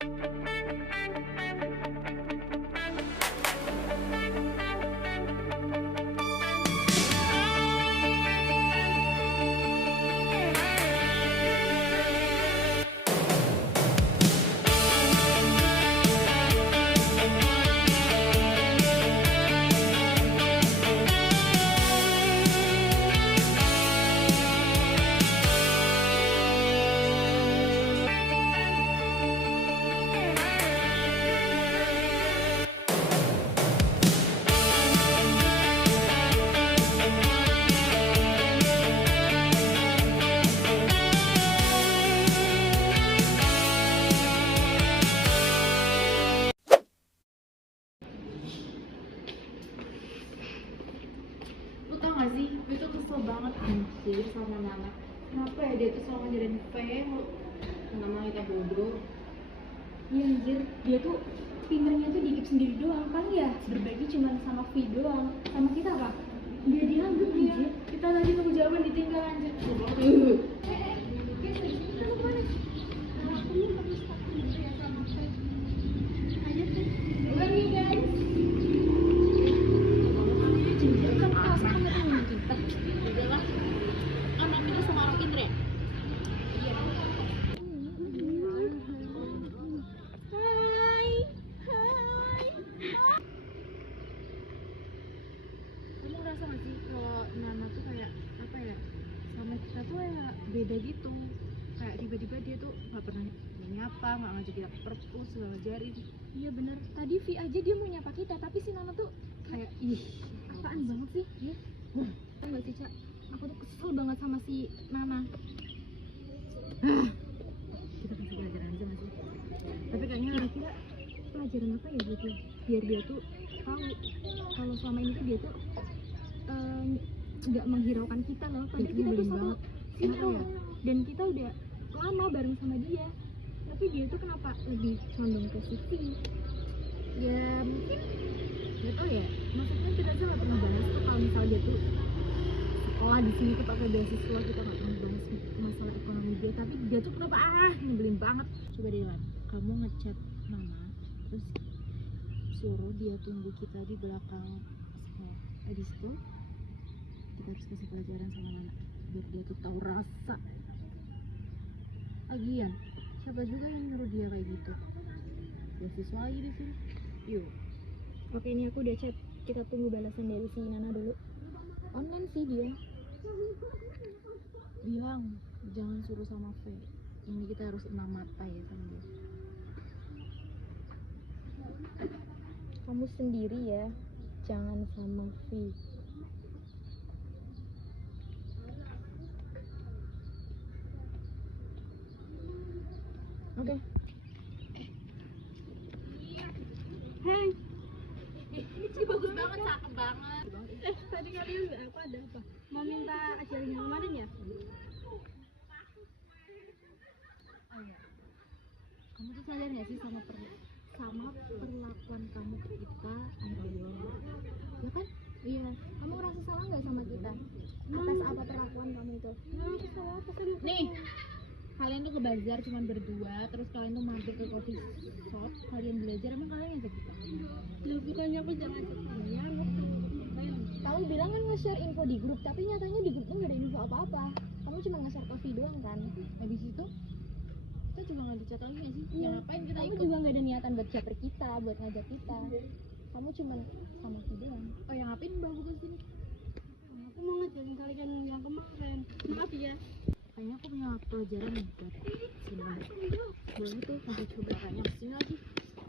Lu tau gak sih, gue tuh kesel banget anjir sama Nana. Kenapa ya dia tuh selalu ngajarin V nama kita bodoh. Iya anjir, dia tuh pinternya tuh dikit sendiri doang kan ya, berbagi cuma sama V doang. Sama kita apa? Dia dianggap Iya, anjir. kita tadi nunggu jawaban ditinggal anjir. Anak itu sama orang pinter ya? Kamu ngerasa gak sih kalau Nana tuh kayak apa ya, sama kita tuh kayak beda gitu, kayak tiba-tiba dia tuh gak pernah nyapa, gak ngajak kita ke perpus, gak ngajarin. Iya bener, tadi V aja dia mau nyapa kita, tapi si Nana tuh Kayak ih, apaan banget sih? Iya. Enggak sih, Cak? Aku tuh kesel banget sama si Nana. kita kasih pelajaran aja gak sih? Tapi kayaknya Kira-kira pelajaran apa ya buat dia? Biar dia tuh tahu kalau selama ini tuh dia tuh nggak menghiraukan kita loh. Padahal Iya, kita tuh nyebelin satu banget. circle Kenapa ya? dan kita udah lama bareng sama dia. Tapi dia tuh kenapa lebih condong ke Siti? ya mungkin gak tau ya, maksudnya kita tuh gak pernah bahas tuh kalau misal dia tuh sekolah di sini tuh pakai beasiswa, kita gak pernah bahas masalah ekonomi dia. Tapi dia tuh kenapa nyebelin banget. Coba deh Lan, kamu ngechat Mama terus suruh dia tunggu kita di belakang sekolah. Habis itu kita harus kasih pelajaran sama Nana biar dia tuh tahu rasa. Lagian siapa juga yang nyuruh dia kayak gitu? Beasiswa lagi di sini. Yuk. Oke, ini aku udah chat. Kita tunggu balasan dari si Nana dulu. Online sih dia. Bilang jangan suruh sama V. Ini kita harus enam mata ya sama dia. Kamu sendiri ya, jangan sama V. Oke. Hai. Ini bagus banget, cakep banget. Tadi kalian apa ada apa? Mau minta ajarin yang kemarin ya? Oh iya. Kamu tuh sadar nggak sih sama perlakuan kamu ke kita akhir-akhir? Ya kan? Iya. Kamu ngerasa salah nggak sama kita? Atas apa perlakuan kamu itu? Salah apa sih? Nih, kalian tuh ke bazar cuma berdua, terus kalian tuh mampir ke coffee shop, kalian belajar, emang kalian ngajak kita? Ya bukannya aku jangan setia. Kamu bilang kan nge-share info di grup, tapi nyatanya di grupnya nggak ada info apa-apa. Kamu cuma nge-share coffee doang kan? Habis itu kita juga nggak dicat lagi nggak sih? Iya. Ya ngapain kita Kamu ikut? juga nggak ada niatan buat caper kita, buat ngajak kita. Kamu cuma sama si doang. Oh yang ngapain Mbak buka sini? Aku mau ngajarin kalian yang kemarin. Maaf ya. Kayaknya aku punya pelajaran nih buat sini. Boleh tuh coba tanya kesini lagi.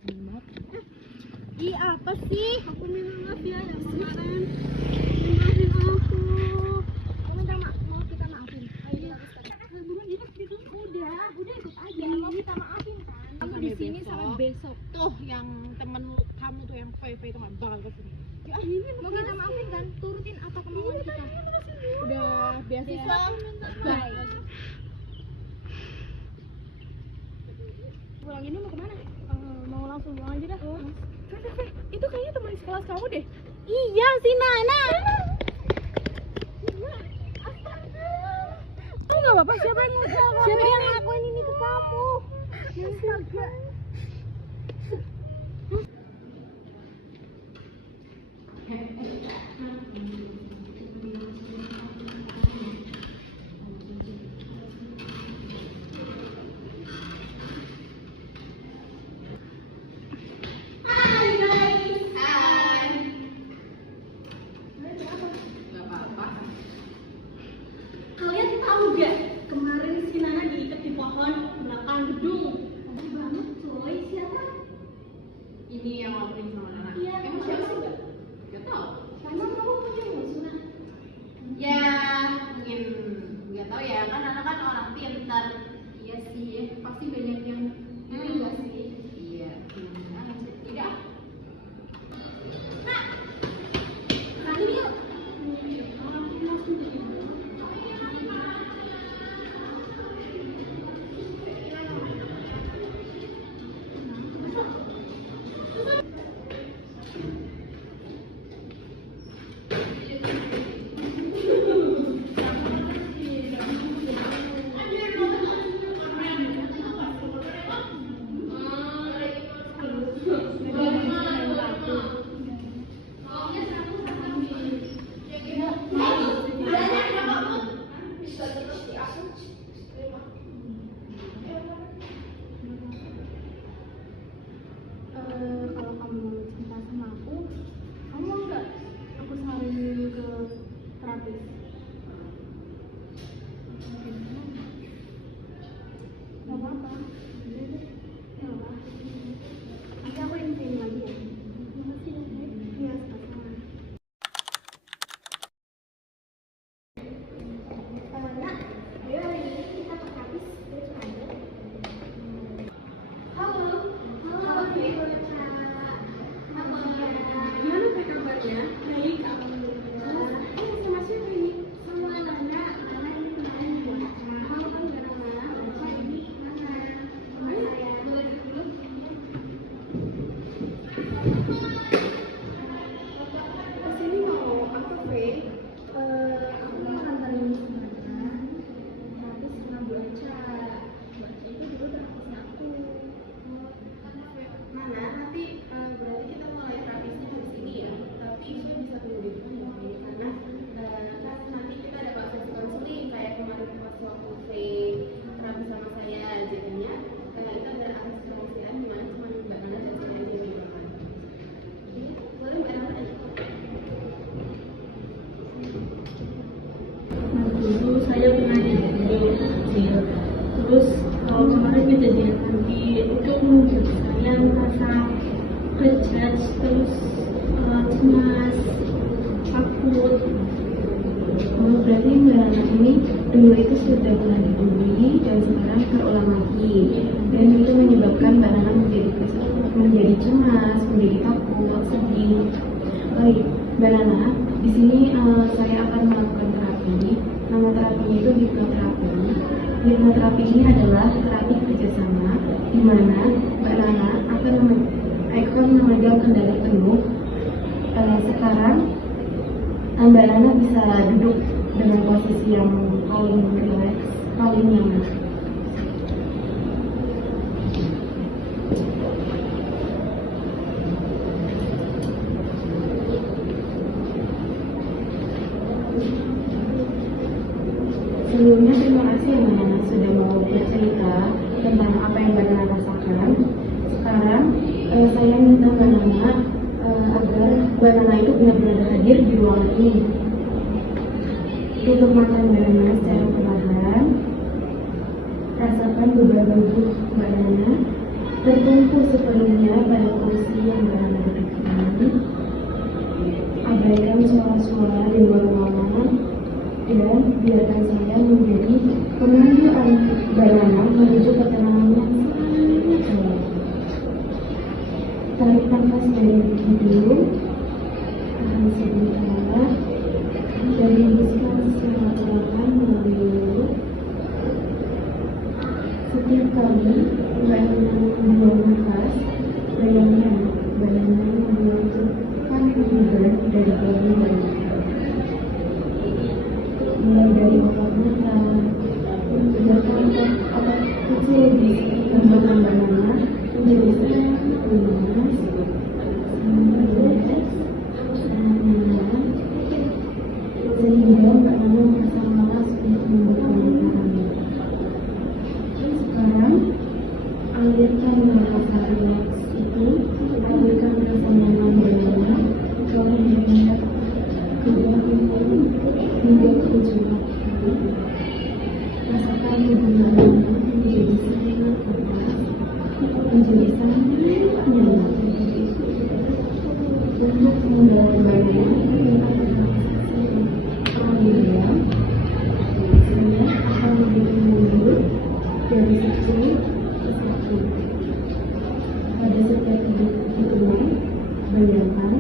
Ini banget. Ih, apa sih? Aku minta maaf ya yang kemarin. Maafin aku. Aku minta maaf, mau kita maafin. Ayo. Buruan ikut. Udah ikut aja. Mau kita maafin kan? Kamu di sini sampai besok. Tuh yang temen kamu tuh yang VV itu nggak bakal kesini. Ya ini mau kita maafin kan? Turutin apa kemauan kita. Udah beasiswa. Bye. Pulang ini mau kemana? Mau langsung pulang aja dah. Itu kayaknya teman sekelas kamu deh. Iya, si Nana. Oh nggak apa-apa, siapa yang ngusir? Siapa yang ngakuin ini ke kamu? Astaga. ya, tapi itu membuat saya merasa ngejudge, terus cemas, takut. Oh, berarti Mbak Nana ini dulu itu sudah pernah dibully dan sekarang terulang lagi, dan itu menyebabkan Mbak Nana menjadi cemas, menjadi takut, sedih. Baik, Mbak Nana, di sini saya akan melakukan terapi. Nama terapinya itu hipnoterapi. Hipnoterapi ini adalah terapi kerjasama di mana Mbak Nana akan memegang kendali penuh. Sekarang Mbak Nana bisa duduk dengan posisi yang paling rileks, paling nyaman. Sebelumnya terima kasih ya Mbak Nana sudah mau bercerita tentang apa yang Mbak Nana rasakan. Sekarang saya minta Mbak Nana agar Mbak Nana itu benar-benar hadir di ruangan ini. Tutup mata Mbak Nana secara perlahan. Rasakan beban tubuh Mbak Nana tertumpu sepenuhnya pada kursi yang Mbak Nana duduk ini. Abaikan suara-suara di luar ruangan dan biarkan saya menjadi pemandu Mbak Nana menuju ketenangan yang sangat dalam. Tarik nafas dari hidung, tahan sebentar, dan hembuskan secara perlahan melalui mulut. Setiap kali Mbak Nana membuang nafas, bayangkan Mbak Nana membuang tumpahan beban dari badan Mbak Nana. Mulai dari otot mata, biarkan otot kecil di tenggorokan Mbak Nana menjadi sangat luas, sangat rileks, sangat nyaman, sehingga Mbak Nana merasa malas untuk membuka mata. Sekarang alirkan rasa rileks itu, alirkan rasa nyaman Mbak Nana ke leher, ke bahu, hingga ke ujung kaki. Rasakan hubungan menjadi sangat lepas, menjadi sangat nyaman. Untuk membawa Mbak Nana tentang relaksasi alhamdulillah, saya akan menghitung mundur dari 1 ke 1. Pada setiap hitungan, bayangkan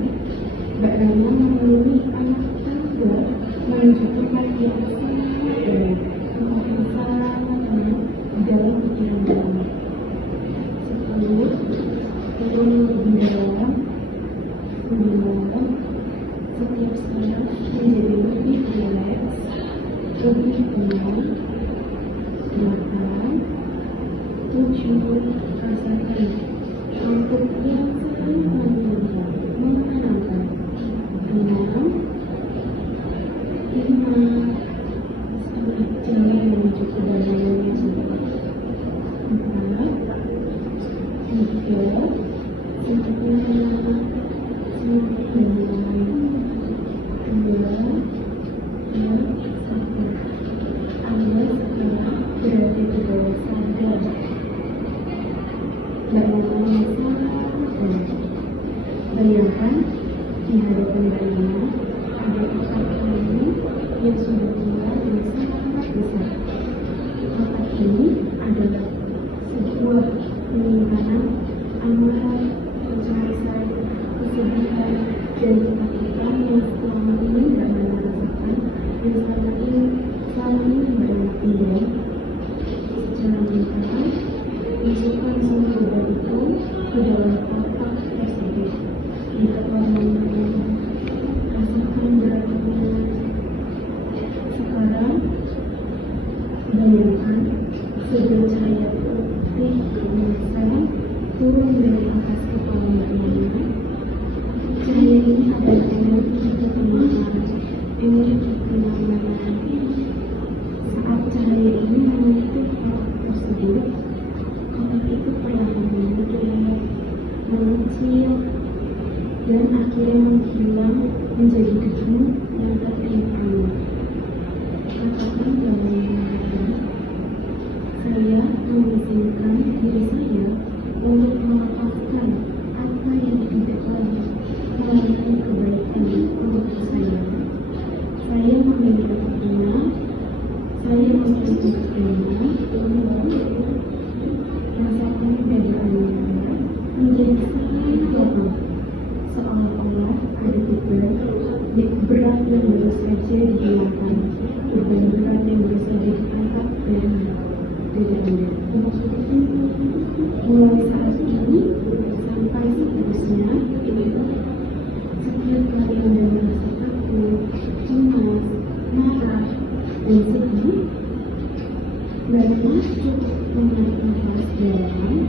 Mbak Nana melalui anak tangga menuju tempat yang sangat dalam, tempat yang sangat dalam di dalam pikiran Mbak Nana. 10, turun lebih dalam, setiap saat menjadi lebih rileks, lebih tenang. 8, 7, rasakan untuk yang sangat menyenangkan. 6, 5, setengah jam menuju ke dalam yang cepat. 4, 3, sempurna, semakin damai. 2, 1. Anda sekarang berada di bawah sadar. Mbak Nana yang sangat tenang. Bayangkan di hadapan Mbak Nana ada kotak kayu yang sudah tua dan sangat besar. Kotak ini adalah sebuah penyimpanan amarah, kecemasan, kesedihan, dan ketakutan yang selama ini Mbak Nana rasakan dan selama ini Mbak Nana pendam. Secara mental, masukkan semua beban itu ke dalam kotak tersebut. Tidak lama-lama, rasakan beratnya. Sekarang, bayangkan sebuah cahaya putih keemasan turun dari atas kepala Mbak Nana. Cahaya ini adalah energi ketenangan, energi kenyamanan. Saat cahaya ini menyentuh kotak tersebut, kotak itu perlahan mengecil, dan akhirnya menghilang menjadi debu yang tertiup. Katakan dalam hati, saya mengizinkan diri saja digunakan, beban yang bisa diangkat dan tidak. Mulai saat ini sampai seterusnya, setiap kali Anda merasa takut, cemas, marah, dan sedih, baiklah cukup menarik nafas dalam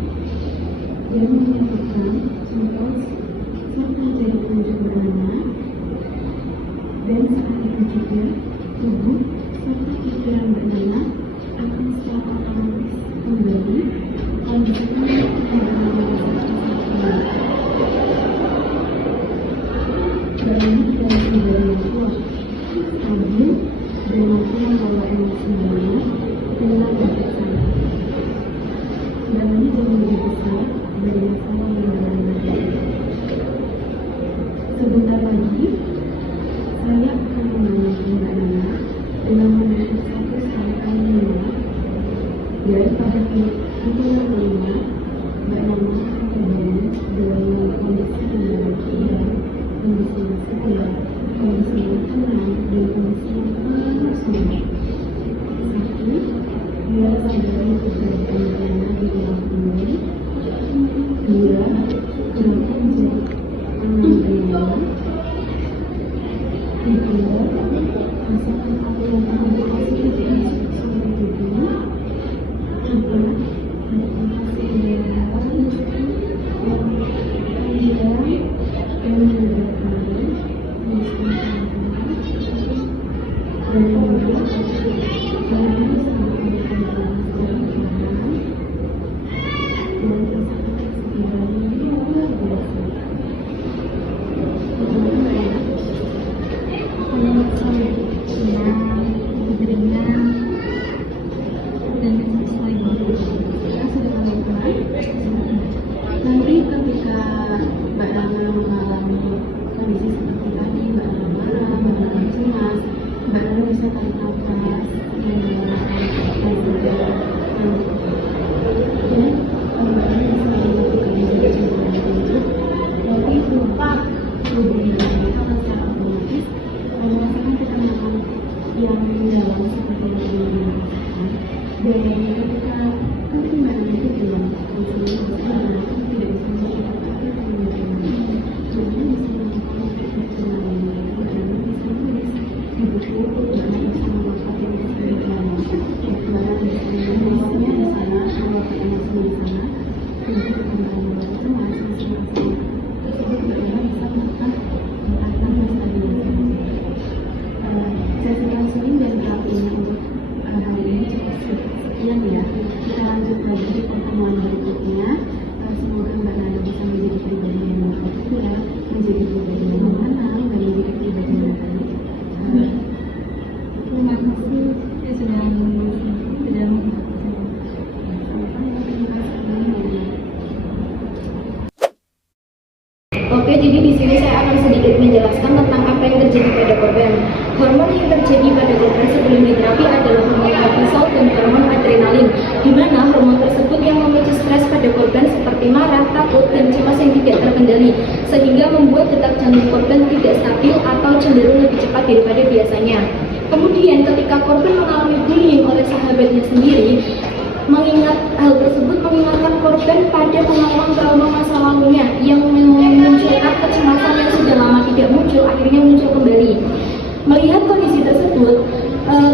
dan menyatakan contoh serta jari telunjuk beranak, dan saat itu juga tubuh serta pikiran beranak akan secara otomatis kembali kondisinya beranak dalam kendali yang kuat, stabil, dan mampu membawa emosinya dengan bijaksana. Sebenarnya jauh lebih besar dari masalah yang berada. Sebentar lagi, saya akan menanyakan Mbak Nana dengan menyebut 1 sampai 5. Dan pada angka yang 5, Mbak Nana akan terbangun dalam kondisi yang ideal, kondisi yang setia, kondisi yang tenang, dan kondisi yang penuh semangat. 1. Mulai sadari keberadaan Mbak Nana di dalam ini. 2. Kenapa menjadi aman dan nyaman. 3. Rasakan apa yang akan dikasih di instruksi dari tubuh. 4. Adaptasi dengan hal yang tidak dan menegakkan dan membuat kalian sangat berkembang secara perlahan dan rasakan setidaknya luar biasa. Senang, beringat, dan sesuai banget. Kita sudah menikmati. Nanti ketika Mbak Nana mengalami kondisi seperti tadi, Mbak Nana marah, Mbak Nana cemas, Mbak Nana bisa tarik nafas, dan segala dan Mbak Nana bisa melakukan menjadi contoh yang lanjut, tapi lupa hubungan itu akan secara otomatis merasakan ketenangan yang mendalam seperti yang Mbak Nana rasakan. Dan ketika nanti Mbak Nana itu bilang, tidak bisa mencapai apa yang Mbak Nana bisa melakukan perjalanan yang Mbak Nana bisa menulis di buku, Mbak Nana bisa melakukan yang bisa berjalan, Mbak Nana bisa menulisnya di sana, melakukan emosinya di sana, dan ketika Mbak Nana merasa cemas, masing-masing tersebut Mbak Nana bisa melakukan peningkatan dan stabilisasi. Sesi konseling dan terapinya untuk hal ini cukup sekian ya. Kita lanjut lagi di pertemuan berikutnya. Semoga Mbak Nana bisa menjadi pribadi yang berpikir, menjadi pribadi yang mengenal, dan menjadi pribadi yang baik. Terima kasih sudah menghubungi. Oke, jadi di sini saya akan sedikit menjelaskan tentang apa yang terjadi pada korban. Hormon yang terjadi pada korban sebelum diterapi adalah hormon kortisol dan hormon adrenalin, di mana hormon tersebut yang memicu stres pada korban seperti marah, takut, dan cemas yang tidak terkendali, sehingga membuat detak jantung korban tidak stabil atau cenderung lebih cepat daripada biasanya. Kemudian ketika korban mengalami bullying oleh sahabatnya sendiri, mengingat hal tersebut mengingatkan korban pada pengalaman trauma masa lalunya yang memunculkan kecemasan yang sudah lama tidak muncul, akhirnya muncul kembali. Melihat kondisi tersebut,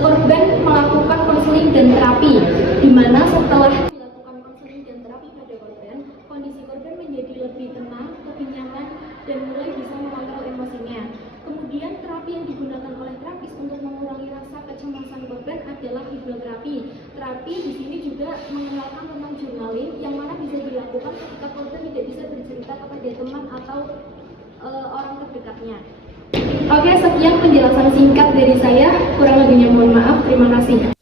korban melakukan konseling dan terapi, di mana setelah dilakukan konseling dan terapi pada korban, kondisi korban menjadi lebih tenang, lebih nyaman, dan mulai bisa mengontrol emosinya. Kemudian terapi yang digunakan oleh terapis untuk mengurangi rasa kecemasan korban adalah hipnoterapi. Terapi di sini juga mengenalkan tentang journaling yang mana bisa dilakukan ketika korban tidak bisa bercerita kepada teman atau orang terdekatnya. Oke, sekian penjelasan singkat dari saya. Kurang lebihnya mohon maaf. Terima kasih.